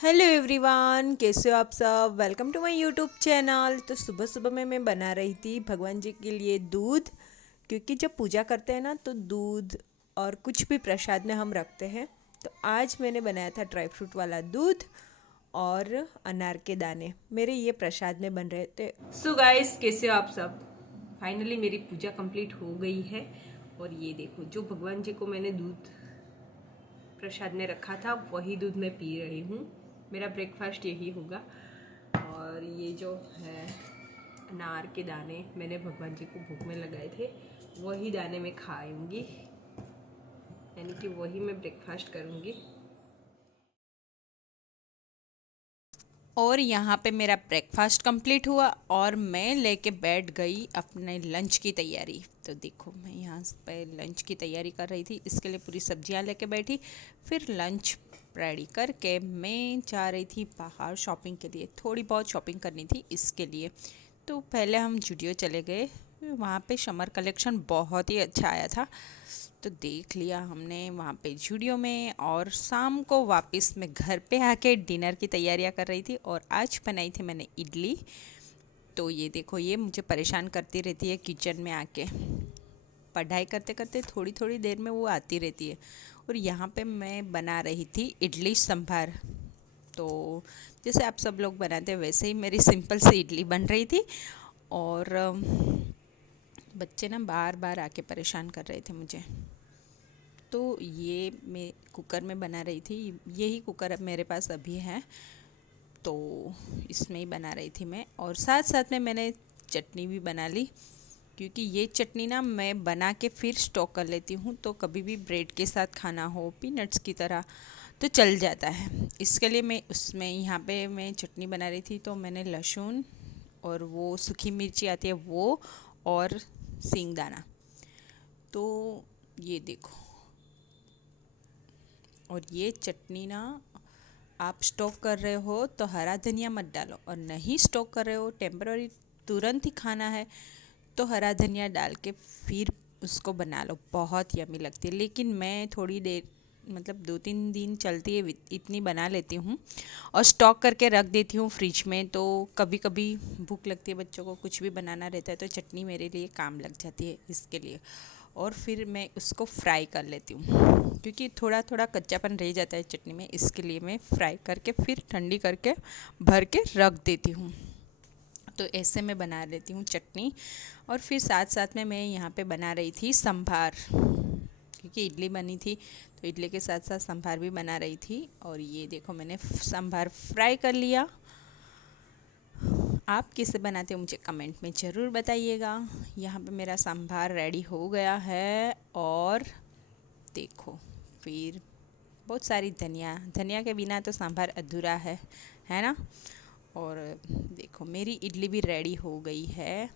Hello everyone, कैसे हो आप सब। Welcome to my YouTube channel. तो सुबह सुबह में मैं बना रही थी भगवान जी के लिए दूध, क्योंकि जब पूजा करते हैं ना तो दूध और कुछ भी प्रसाद में हम रखते हैं। तो आज मैंने बनाया था ड्राई फ्रूट वाला दूध और अनार के दाने, मेरे ये प्रसाद में बन रहे थे। सो गाइस, कैसे हो आप सब। फाइनली मेरी पूजा कंप्लीट हो गई है और ये देखो, जो भगवान जी को मैंने दूध प्रसाद में रखा था वही दूध मैं पी रही हूँ। मेरा ब्रेकफास्ट यही होगा। और ये जो है अनार के दाने मैंने भगवान जी को भोग में लगाए थे, वही दाने मैं खाऊंगी, यानी कि वही मैं ब्रेकफास्ट करूँगी। और यहाँ पे मेरा ब्रेकफास्ट कंप्लीट हुआ और मैं लेके बैठ गई अपने लंच की तैयारी। तो देखो, मैं यहाँ पे लंच की तैयारी कर रही थी, इसके लिए पूरी सब्जियाँ लेके बैठी। फिर लंच रेडी करके मैं जा रही थी बाहर शॉपिंग के लिए, थोड़ी बहुत शॉपिंग करनी थी इसके लिए। तो पहले हम जूडियो चले गए, वहाँ पे समर कलेक्शन बहुत ही अच्छा आया था, तो देख लिया हमने वहाँ पे जूडियो में। और शाम को वापस मैं घर पे आके डिनर की तैयारियाँ कर रही थी और आज बनाई थी मैंने इडली। तो ये देखो, ये मुझे परेशान करती रहती है किचन में आके, पढ़ाई करते करते थोड़ी थोड़ी देर में वो आती रहती है। और यहाँ पे मैं बना रही थी इडली संभार। तो जैसे आप सब लोग बनाते हैं वैसे ही मेरी सिंपल सी इडली बन रही थी। और बच्चे ना बार बार आके परेशान कर रहे थे मुझे। तो ये मैं कुकर में बना रही थी, यही कुकर अब मेरे पास अभी है, तो इसमें ही बना रही थी मैं। और साथ साथ में मैंने चटनी भी बना ली, क्योंकि ये चटनी ना मैं बना के फिर स्टॉक कर लेती हूँ, तो कभी भी ब्रेड के साथ खाना हो पीनट्स की तरह तो चल जाता है। इसके लिए मैं उसमें यहाँ पे मैं चटनी बना रही थी, तो मैंने लहसुन और वो सूखी मिर्ची आती है वो, और सींगदाना। तो ये देखो, और ये चटनी ना आप स्टॉक कर रहे हो तो हरा धनिया मत डालो, और नहीं स्टॉक कर रहे हो टेम्पररी तुरंत ही खाना है तो हरा धनिया डाल के फिर उसको बना लो, बहुत यमी लगती है। लेकिन मैं थोड़ी देर, मतलब 2-3 दिन चलती है इतनी बना लेती हूँ और स्टॉक करके रख देती हूँ फ्रिज में। तो कभी कभी भूख लगती है, बच्चों को कुछ भी बनाना रहता है, तो चटनी मेरे लिए काम लग जाती है इसके लिए। और फिर मैं उसको फ्राई कर लेती हूँ, क्योंकि थोड़ा थोड़ा कच्चापन रह जाता है चटनी में, इसके लिए मैं फ्राई करके फिर ठंडी करके भर के रख देती हूँ। तो ऐसे मैं बना लेती हूँ चटनी। और फिर साथ साथ में मैं यहाँ पे बना रही थी संभार, क्योंकि इडली बनी थी तो इडली के साथ साथ संभार भी बना रही थी। और ये देखो, मैंने संभार फ्राई कर लिया। आप किससे बनाते हो मुझे कमेंट में ज़रूर बताइएगा। यहाँ पे मेरा संभार रेडी हो गया है। और देखो, फिर बहुत सारी धनिया, धनिया के बिना तो सांभर अधूरा है ना। और देखो, मेरी इडली भी रेडी हो गई है।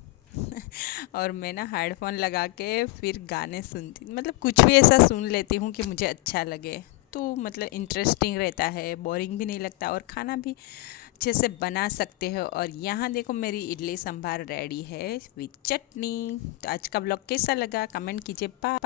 और मैं ना हेडफोन लगा के फिर गाने सुनती, मतलब कुछ भी ऐसा सुन लेती हूँ कि मुझे अच्छा लगे, तो मतलब इंटरेस्टिंग रहता है, बोरिंग भी नहीं लगता और खाना भी अच्छे से बना सकते हो। और यहाँ देखो, मेरी इडली संभार रेडी है विथ चटनी। तो आज का ब्लॉग कैसा लगा कमेंट कीजिए। बाय।